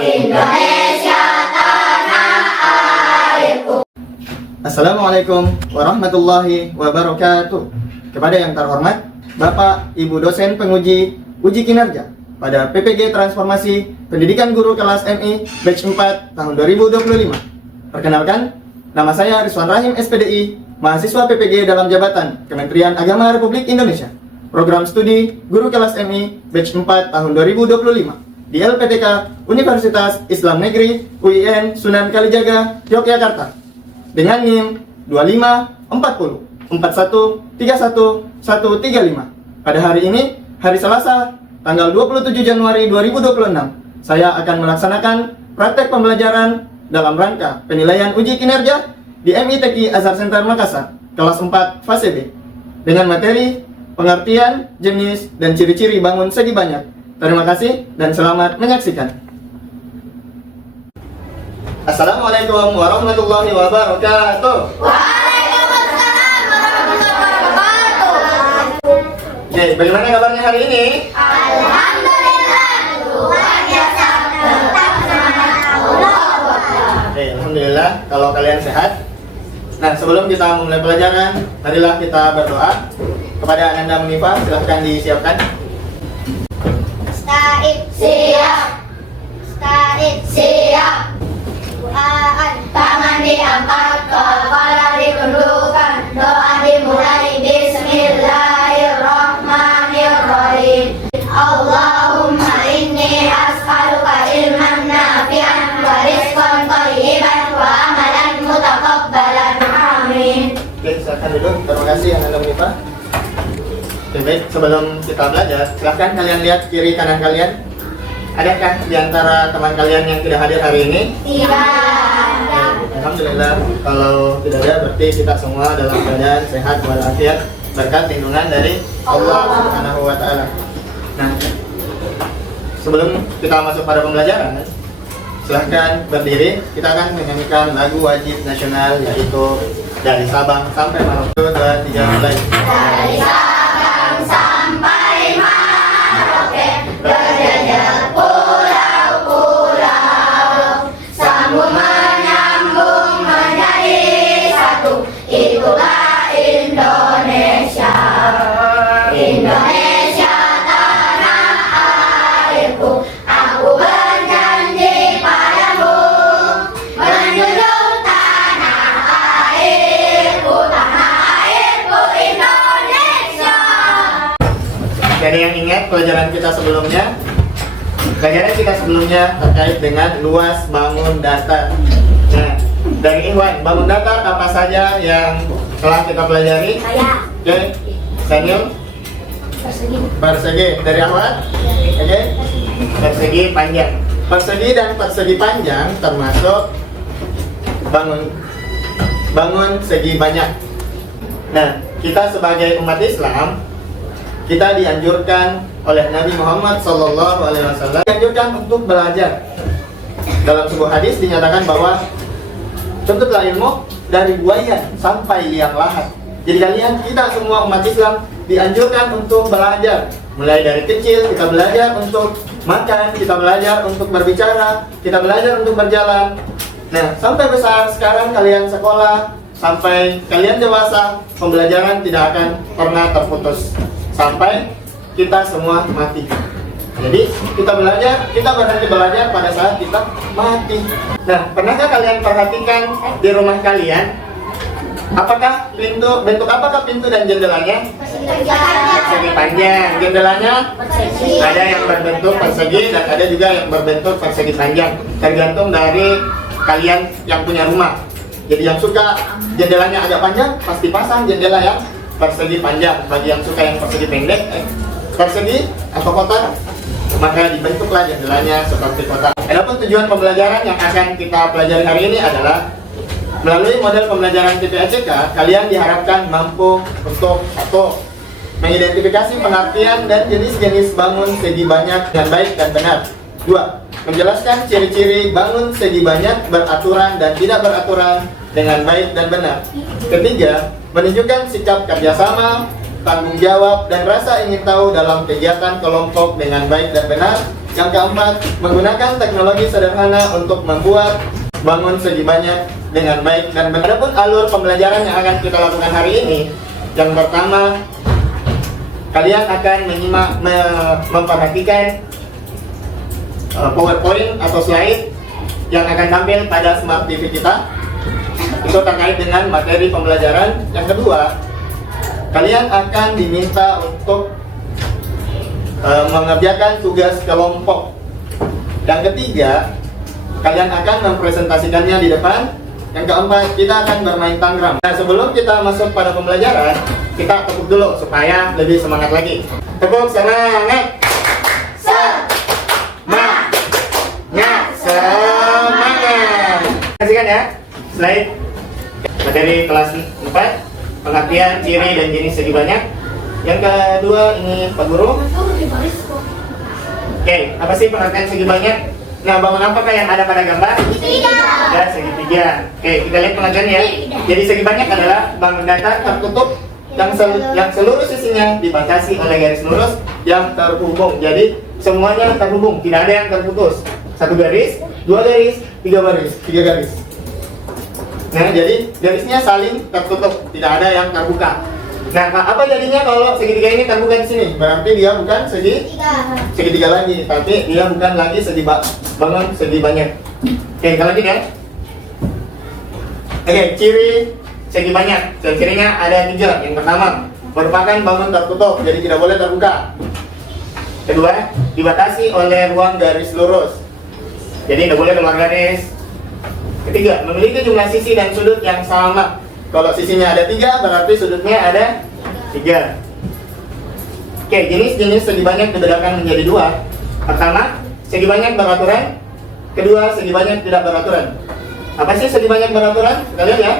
Indonesia tanah airku. Assalamualaikum warahmatullahi wabarakatuh. Kepada yang terhormat Bapak Ibu dosen penguji uji kinerja pada PPG Transformasi Pendidikan Guru kelas MI batch 4 tahun 2025. Perkenalkan, nama saya Rizwan Rahim SPDI, mahasiswa PPG dalam jabatan Kementerian Agama Republik Indonesia. Program studi Guru kelas MI batch 4 tahun 2025 di LPTK Universitas Islam Negeri UIN Sunan Kalijaga, Yogyakarta dengan NIM 2540 4131 135. Pada hari ini, hari Selasa, tanggal 27 Januari 2026, saya akan melaksanakan praktek pembelajaran dalam rangka penilaian uji kinerja di MITQ Azhar Center Makassar, kelas 4 fase B, dengan materi pengertian, jenis, dan ciri-ciri bangun segi banyak. Terima kasih dan selamat menyaksikan. Assalamualaikum warahmatullahi wabarakatuh. Waalaikumsalam warahmatullahi wabarakatuh. Oke, bagaimana kabarnya hari ini? Alhamdulillah, luar biasa. Tetap semangat Allah. Oke, alhamdulillah kalau kalian sehat. Nah, sebelum kita memulai pelajaran, marilah kita berdoa. Kepada Ananda Munifah, silahkan disiapkan. Staib siap. Staib siap. Doaan tangan diangkat, kepala ditundukkan, doa dimulai. Bismillahirrahmanirrahim. Allahumma inni as'aluka ilman nafi'an wa rizqan thayyiban wa amalan mutaqabbalan. Amin. Oke, silahkan duduk. Terima kasih Ananda Munifah. Oke, baik, sebelum kita belajar, silahkan kalian lihat kiri kanan kalian. Adakah di antara teman kalian yang tidak hadir hari ini? Tidak. Alhamdulillah, kalau tidak ada berarti kita semua dalam keadaan sehat walafiat berkat lindungan dari Allah Subhanahu wa taala. Nah, sebelum kita masuk pada pembelajaran, silahkan berdiri. Kita akan menyanyikan lagu wajib nasional, yaitu Dari Sabang Sampai Merauke. 2, 3, mulai. Dari Sabang sampai Merauke, berjajal pulau-pulau, sambung menyambung menjadi satu. Itulah Indonesia. Indonesia tanah airku. Aku berjanji padamu, menjunjung tanah airku, Indonesia. Jadi yang ingat pelajaran kita sebelumnya? Pelajaran kita sebelumnya terkait dengan luas bangun datar. Nah, dari Iwan, bangun datar apa saja yang telah kita pelajari? Saya Oke, Daniel? persegi. Persegi. Dari Ahmad? Oke, persegi panjang. Persegi dan persegi panjang termasuk bangun segi banyak. Nah, kita sebagai umat Islam, kita dianjurkan oleh Nabi Muhammad SAW dianjurkan untuk belajar. Dalam sebuah hadis dinyatakan bahwa tuntutlah ilmu dari buaya sampai liang lahat. Jadi kita semua umat Islam dianjurkan untuk belajar. Mulai dari kecil kita belajar untuk makan, kita belajar untuk berbicara, kita belajar untuk berjalan. Nah, sampai besar sekarang kalian sekolah, sampai kalian dewasa, pembelajaran tidak akan pernah terputus sampai kita semua mati. Jadi kita berhenti belajar pada saat kita mati. Nah, pernahkah kalian perhatikan di rumah kalian, bentuk apakah pintu dan jendelanya? Persegi panjang. Jendelanya ada yang berbentuk persegi dan ada juga yang berbentuk persegi panjang. Tergantung dari kalian yang punya rumah. Jadi yang suka jendelanya agak panjang, pasti pasang jendela yang persegi panjang. Bagi yang suka yang persegi pendek, persegi atau kotak, maka dibentuklah jendelanya seperti kotak. Adapun tujuan pembelajaran yang akan kita pelajari hari ini adalah melalui model pembelajaran TPACK, kalian diharapkan mampu untuk 1. Mengidentifikasi pengertian dan jenis-jenis bangun segi banyak dan baik dan benar. 2. Menjelaskan ciri-ciri bangun segi banyak, beraturan dan tidak beraturan dengan baik dan benar. 3. Menunjukkan sikap kerjasama, tanggung jawab, dan rasa ingin tahu dalam kegiatan kelompok dengan baik dan benar. Yang keempat, menggunakan teknologi sederhana untuk membuat bangun segi banyak dengan baik dan benar. Adapun alur pembelajaran yang akan kita lakukan hari ini, yang pertama, kalian akan menyimak, memperhatikan PowerPoint atau slide yang akan tampil pada Smart TV kita. Itu terkait dengan materi pembelajaran. Yang kedua, kalian akan diminta untuk mengerjakan tugas kelompok. Yang ketiga, kalian akan mempresentasikannya di depan. Yang keempat, kita akan bermain tangram. Nah, sebelum kita masuk pada pembelajaran, kita tepuk dulu supaya lebih semangat lagi. Tepuk semangat. Semangat. Kasihkan ya slide materi kelas 4, pengertian ciri dan jenis segi banyak. Yang kedua ini Pak Guru. Oke, apa sih pengertian segi banyak? Nah, bangun apakah yang ada pada gambar? Ada segitiga. Oke, kita lihat pengertiannya ya. Jadi segi banyak adalah bangun datar tertutup yang seluruh sisinya dibatasi oleh garis lurus yang terhubung. Jadi semuanya terhubung, tidak ada yang terputus. Satu garis, dua garis, tiga garis. Nah, jadi garisnya saling tertutup, tidak ada yang terbuka. Nah, apa jadinya kalau segitiga ini terbuka di sini? Berarti dia bukan segitiga lagi, tapi dia bukan lagi bangun segi banyak. Oke, kita lanjut ya. Oke, ciri segi banyak. Ciri-cirinya ada 3. Yang pertama, merupakan bangun tertutup, jadi tidak boleh terbuka. Kedua, dibatasi oleh ruang garis lurus, jadi tidak boleh keluar garis. Ketiga, memiliki jumlah sisi dan sudut yang sama. Kalau sisinya ada 3, berarti sudutnya ada 3. Oke, jenis-jenis segi banyak dibedakan menjadi 2. Pertama, segi banyak beraturan. Kedua, segi banyak tidak beraturan. Apa sih segi banyak beraturan? Kita lihat ya.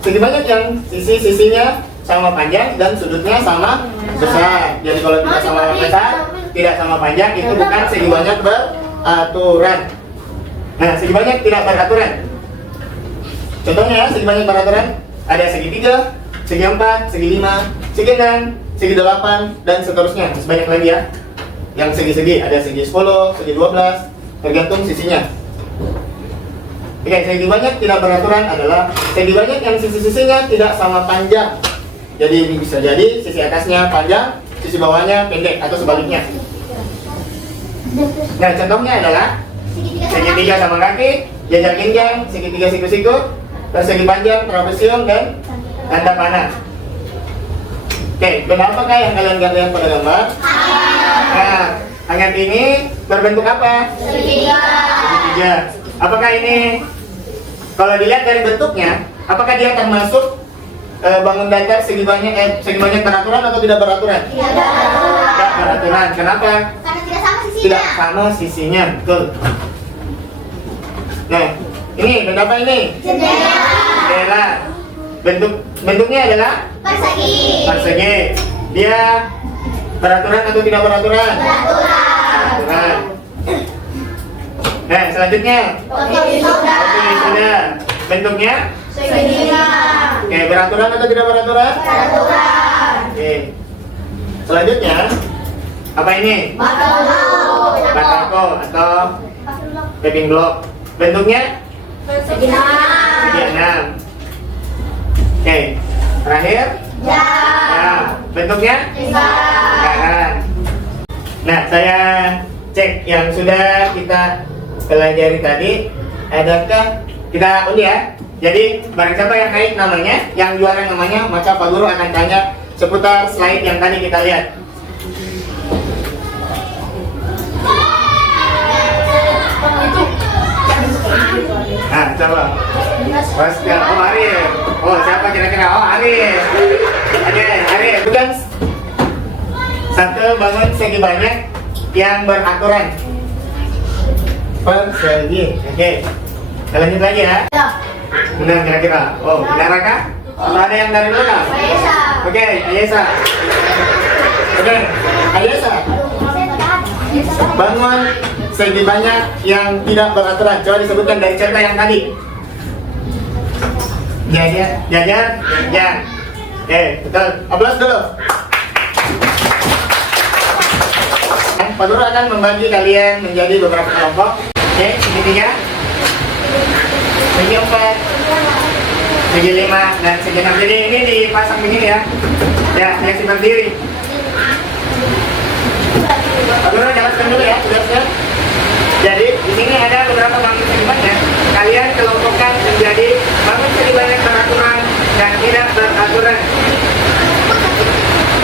Segi banyak yang sisi-sisinya sama panjang dan sudutnya sama besar. Jadi kalau tidak sama besar, tidak sama panjang, itu bukan segi banyak beraturan. Nah, segi banyak tidak beraturan. Contohnya ya, segi banyak beraturan ada segitiga, segi 4, segi 5, segi 6, segi 8, dan seterusnya. Sebanyak lagi ya. Yang segi-segi ada segi 10, segi 12, tergantung sisinya. Oke, segi banyak tidak beraturan adalah segi banyak yang sisi-sisinya tidak sama panjang. Jadi bisa jadi sisi atasnya panjang, sisi bawahnya pendek, atau sebaliknya. Nah, contohnya adalah segitiga sama kaki, jajak genjang, segitiga siku-siku, persegi panjang, trapesium, dan tanda panah. Oke, benar apakah yang kalian lihat pada gambar? Nah, hangat ini berbentuk apa? Segitiga. Apakah ini, kalau dilihat dari bentuknya, apakah dia termasuk bangun datar segi banyak beraturan atau tidak beraturan? Tidak beraturan. Kenapa? Karena tidak sama sisinya. Tidak sama sisinya, betul. Nah, ini bentuk apa ini? Jendela. Bentuknya adalah persegi. Dia beraturan atau tidak beraturan? Beraturan. Nah, selanjutnya. Oke, sudah. Bentuknya? Oke, beraturan atau tidak beraturan? Beraturan. Oke. Selanjutnya, apa ini? Batako atau paving block. Bentuknya? Segi 6. Oke, terakhir? Jam. Bentuknya? Lingkaran. Nah, saya cek yang sudah kita pelajari tadi. Adakah kita undi ya? Jadi, barang siapa yang naik namanya, yang juara namanya, maka Pak Guru akan tanya seputar slide yang tadi kita lihat. Nah, coba. Oscar, oh Arif. Oh, siapa kira-kira? Oh, Arif. Oke, Arif. Bukan satu bangun segi banyak yang beraturan. Persegi. Oke. Kita lanjut lagi ya. Benar kira-kira. Oh, benar Raka? Atau ada yang dari mana? Oke, Ayesa. Oke, Ayesa. Bangun segi banyak yang tidak beraturan. Coba disebutkan dari contoh yang tadi. Jajar. Oke, betul. Aplaus dulu. Pak Guru akan membagi kalian menjadi beberapa kelompok. Oke, segitiga, segi 4, segi 5, dan segi 6. Jadi ini dipasang begini ya. Ya, yang berdiri. Pak Guru jelaskan dulu ya tugasnya. Jadi di sini ada beberapa bangun sedimennya. Kalian kelompokkan menjadi bangun sedimen yang beraturan dan tidak beraturan.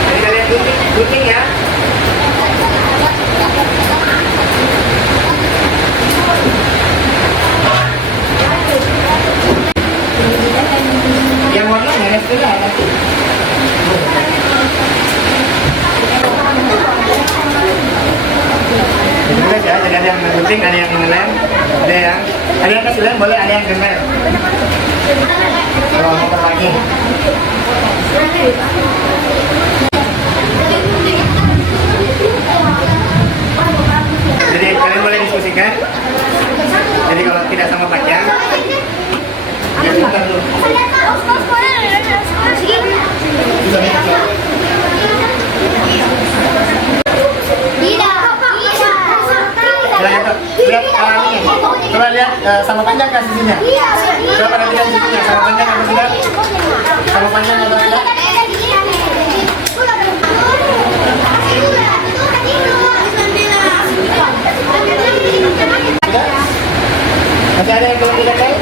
Jadi kalian gunting ya. Yang warnanya ya sudah ada. Juga ya, jadi ada yang gunting, ada yang ngelem, ada yang kasih lem boleh, ada yang gemel. Kalau mau lagi. Jadi kalian boleh diskusikan. Jadi kalau tidak sama panjang, ya bentar dulu. Lihat coba lihat sama panjang kan sisinya. Coba perhatikan sisinya sama panjang atau tidak? Sama panjang atau tidak? Tidak? Masih ada yang belum tidak tahu?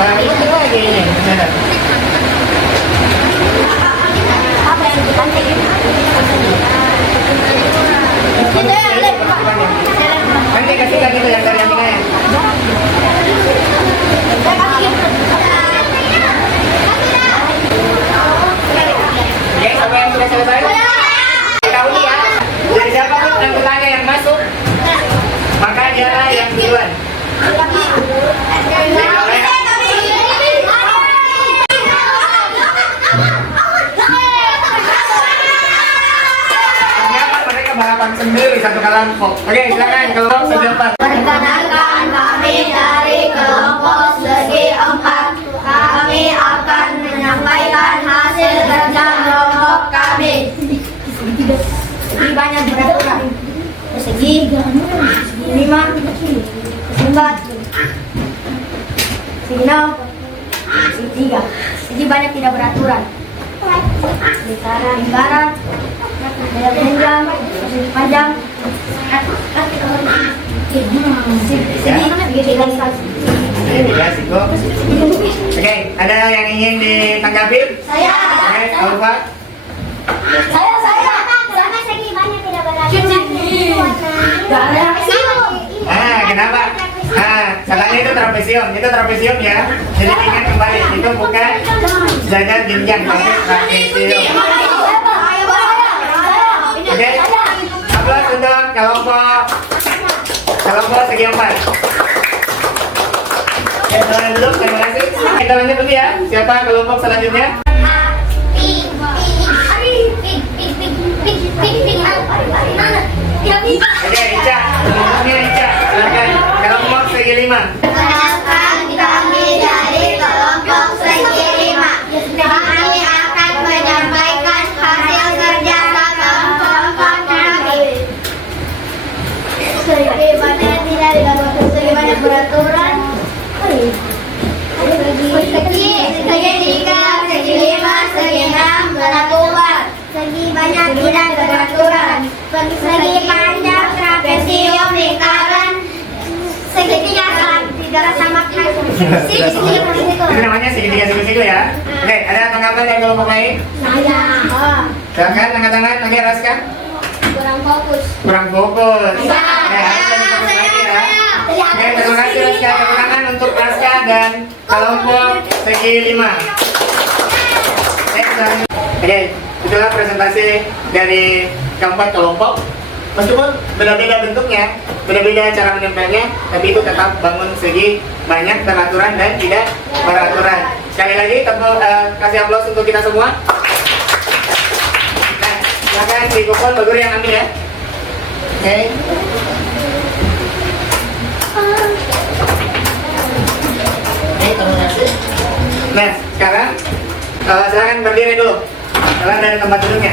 Nah, ini lagi ini. Nanti kasihkan itu yang dari yang tengah ya. Oke, sampai yang sudah selesai. Tahu ya. Jadi siapapun anggotanya yang masuk, maka dialah yang duluan. Balapan sendiri satu kelompok. Oke, silakan kelompok segi 4. Perkenalkan kami dari kelompok segi 4. Kami akan menyampaikan hasil kerja kelompok kami. Segi banyak beraturan. Persegi 5, segi 4, segi 6, segi 3. Segi banyak tidak beraturan. Lingkaran, panjang, Oke, ada yang ingin ditanggapi? Saya. Oke, kalau Pak? Saya. Karena segi banyak tidak beraturan. Kenapa? Katanya itu trapesium ya. Jadi ingat kembali, itu bukan jajar jenjang, tapi trapesium. Oke, aplaus untuk kelompok segi 4. Oke, selamat dulu, terima kasih. Kita lanjut dulu ya. Siapa kelompok selanjutnya? Oke, Ica. Kelompoknya Ica. Silakan. Kelompok segi 5. Perkenalkan kami dari kelompok segi 5. Kami akan menyampaikan hasil kerja kelompok kami. Segi banyak tidak dilakukan, segi banyak beraturan. Segi 3, segi 5, segi 6 beraturan. Segi banyak tidak beraturan. Segi panjang trapesium lingkaran. Segitiga tidak sama kan. Itu namanya segitiga siku-siku ya. Oke, ada tanggapan dari kelompok lain? Saya. Silakan angkat tangan, oke Raska. Kurang fokus. Kurang fokus. Oke, harus lebih fokus lagi ya. Oke, terima kasih Raska. Tepuk tangan untuk Raska dan kelompok segi 5. Oke, itulah presentasi dari keempat kelompok. Meskipun beda-beda bentuknya, beda-beda cara menempelnya, tapi itu tetap bangun segi banyak beraturan dan tidak beraturan. Sekali lagi, kasih aplaus untuk kita semua. Nah, silakan dikumpul, Pak Guru yang ambil ya. Oke. Terima kasih. Nah, sekarang silakan berdiri dulu. Jalan dari tempat duduknya.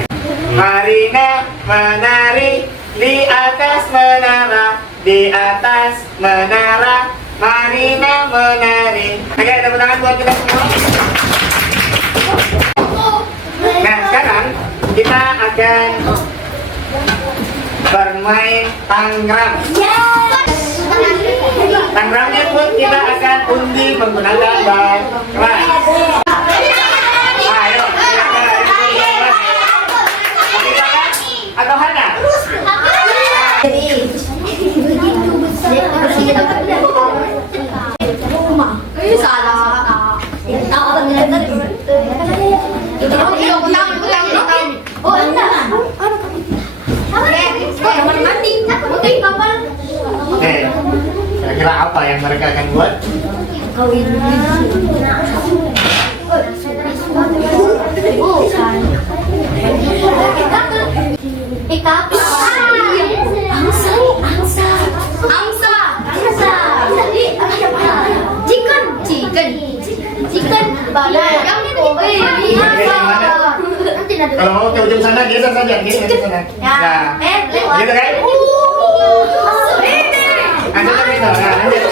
Marina menari Di atas menara, di atas menara, Marina menari. Oke, tepuk tangan buat kita semua. Nah, sekarang kita akan bermain tanggram. Tangramnya pun kita akan undi menggunakan baterai. Ayo, silakan. Atau Hana? Oke, kira-kira apa yang mereka akan buat? Kalau mau ke ujung sana, geser saja, geser ke sana. Nah, gitu kan? Lanjut ke situ, nah, lanjut.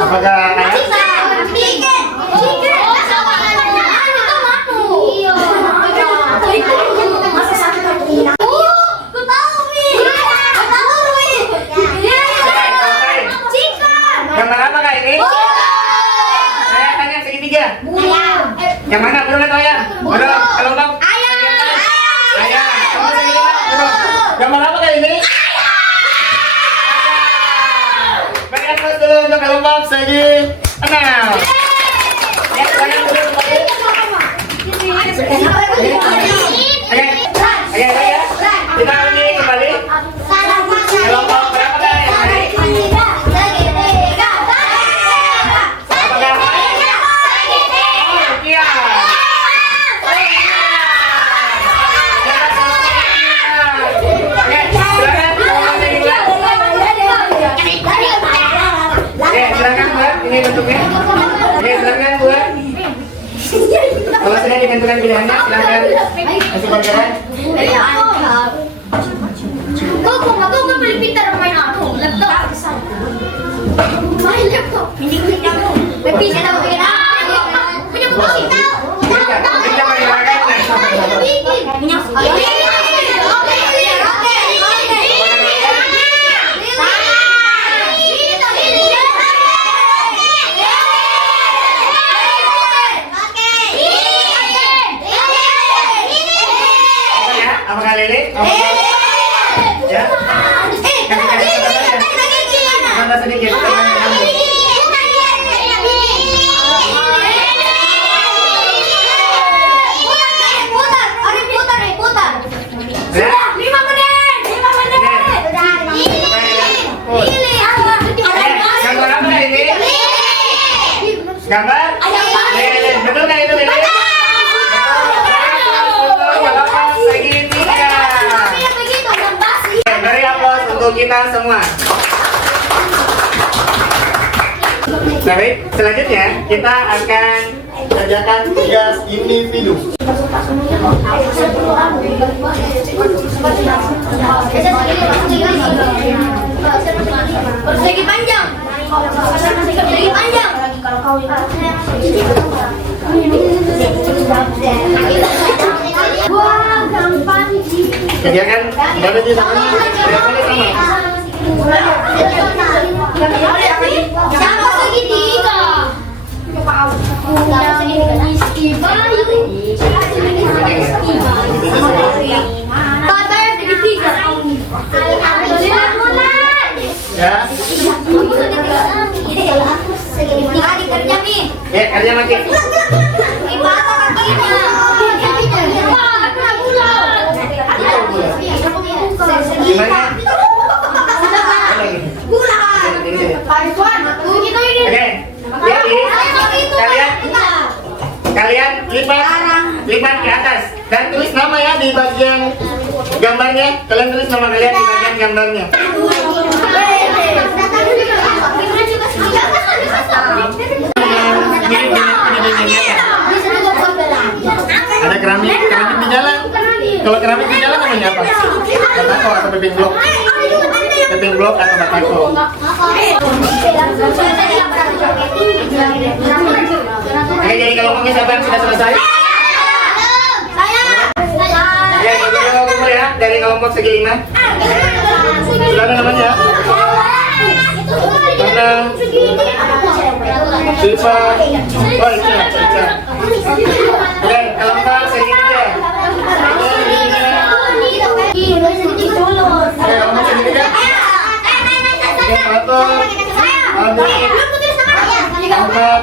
Apakah gambar apakah ini? Saya tanya segitiga. Yang mana? Bro, lihat ayam. Bro, kalau bang. Ayam. Kamu segitiga, bro. Gambar apakah ini? Berikan terus dulu untuk kelompok segi 6. Ya, tangan dulu kembali. Oke, ya. Kita undi kembali. Kelompok berapa guys? Silakan buat ini bentuknya. Oke, silakan buat. Kalau sudah ditentukan pilihannya, silakan masuk bergerak. Kok paling pintar main laptop? Main laptop. Bisa tahu punya tahu. Kita apakah Lili? Ya. Mana sedikit? Gambar apa ini? Gambar? Lili, betul nggak itu Lili? Beri aplaus untuk kita semua. Baik, selanjutnya kita akan kerjakan tugas individu. Persegi panjang. Persegi panjang. Wah, gampang. Kerjakan berapa di sana? Sama segitiga. Katanya segitiga. Ya. Kerja nih. Ya, kerja makin. Gimana kakinya? Gimana? Oke, lihat ini. Kalian lipat ke atas dan tulis nama ya di bagian gambarnya. Kalian tulis nama kalian di bagian gambarnya. Ada keramik di jalan. Kalau keramik di jalan namanya apa? Batako atau paving block? Paving block atau batako? Oke, jadi kelompoknya siapa yang sudah selesai? Ya, kelompok ya, dari kelompok segi 5. Sudah ada namanya? Mana? Siva. Oh, Ica. Oke, kelompok segi 3. Oke, kelompok segi 3. Oke, Fatul, Aldi, Ahmad.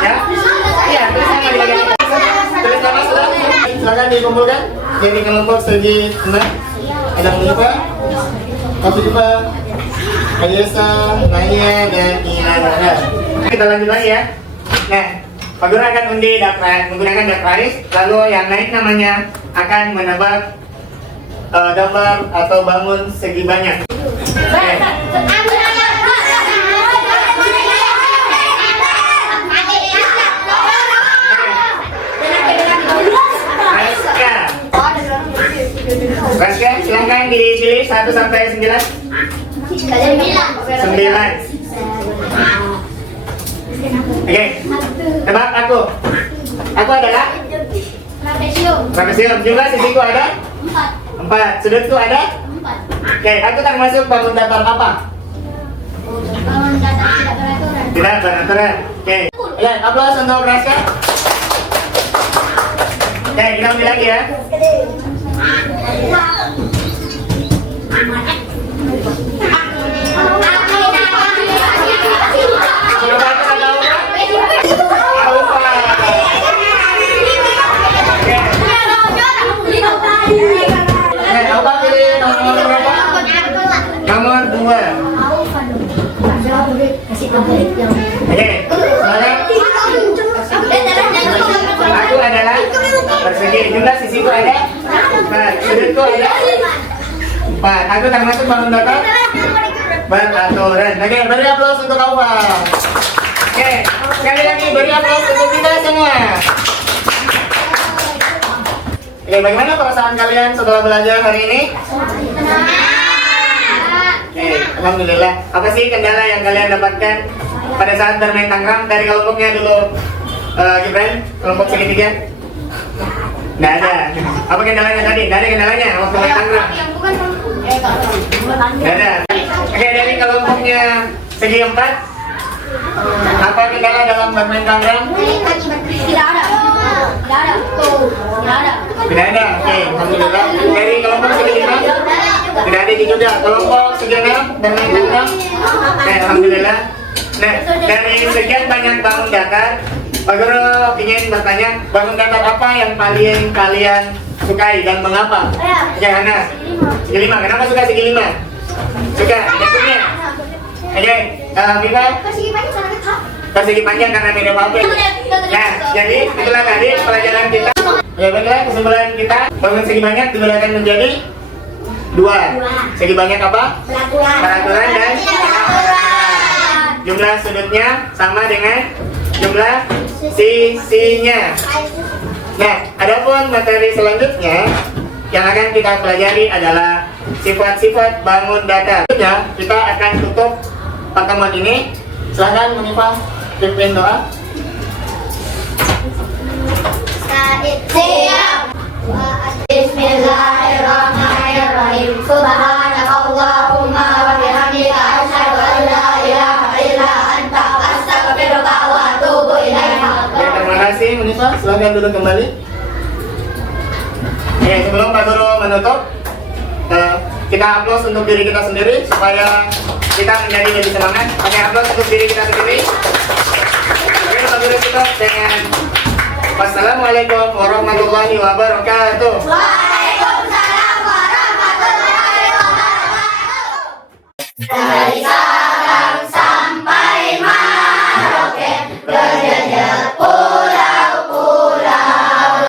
Ya, iya, tulisannya di bagian atas. Tulis nama sudah. Silakan dikumpulkan. Jadi kelompok segi 6 ada Munifa, Afifa, Ayesa, Naya, dan Inara. Kita lanjut lagi ya. Nah, Pak Guru akan undi menggunakan dakwaris, lalu yang naik namanya akan menebak gambar atau bangun segi banyak. Okay. Raska, silahkan dipilih 1 sampai 9. 9. Oke, tebak aku. Aku adalah trapesium. Jumlah sisiku ada 4. Sudutku ada 4. Oke, aku termasuk bangun datar apa? Tidak beraturan. Oke, ya, aplaus untuk Raska. Oke, kita undi lagi ya. Apa pilih nomor berapa? Nomor 2. Oke, aku adalah persegi. Jumlah sisiku ada 4. Sudutku ada 4. Aku termasuk bangun datar beraturan. Oke, beri aplaus untuk Aufa. Oke, sekali lagi beri aplaus untuk kita semua. Oke, bagaimana perasaan kalian setelah belajar hari ini? Oke, alhamdulillah. Apa sih kendala yang kalian dapatkan pada saat bermain tangkram dari kelompoknya dulu? Gibran, kelompok segi 3? Nggak ada. Apa kendalanya tadi? Nggak ada kendalanya waktu main tangkram? Nggak ada. Oke, dari kelompoknya segi 4, apa kendala dalam bermain tangkram? Tidak ada. Tidak ada. Oke, alhamdulillah. Dari kelompok segi 5, tidak ada juga. Kelompok segi 6 bermain tangkram? Oke, alhamdulillah. Nah, dari sekian banyak bangun datar, Pak Guru ingin bertanya, bangun datar apa yang paling kalian sukai dan mengapa? Ya, Hana. Segi 5. Kenapa suka segi 5? Suka bentuknya. Oke, Mika. Persegi panjang karena media publik. Nah, jadi itulah tadi pelajaran kita. Ya, baiklah, kesimpulan kita, bangun segi banyak dibedakan menjadi 2. Segi banyak apa? Peraturan dan jumlah sudutnya sama dengan jumlah sisinya. Nah, adapun materi selanjutnya yang akan kita pelajari adalah sifat-sifat bangun datar. Selanjutnya kita akan tutup pertemuan ini. Silahkan Munifa pimpin doa. Siap. Bismillahirrahmanirrahim. Subhanakallahumma wa bihamdika asyhadu an la ilaha illa anta astaghfiruka wa atubu ilaika. Terima kasih Munifa, silahkan duduk kembali. Sebelum Pak Guru menutup, kita aplaus untuk diri kita sendiri supaya kita menjadi lebih semangat. Oke, aplaus untuk diri kita sendiri. Oke, Pak Guru tutup dengan wassalamualaikum warahmatullahi wabarakatuh.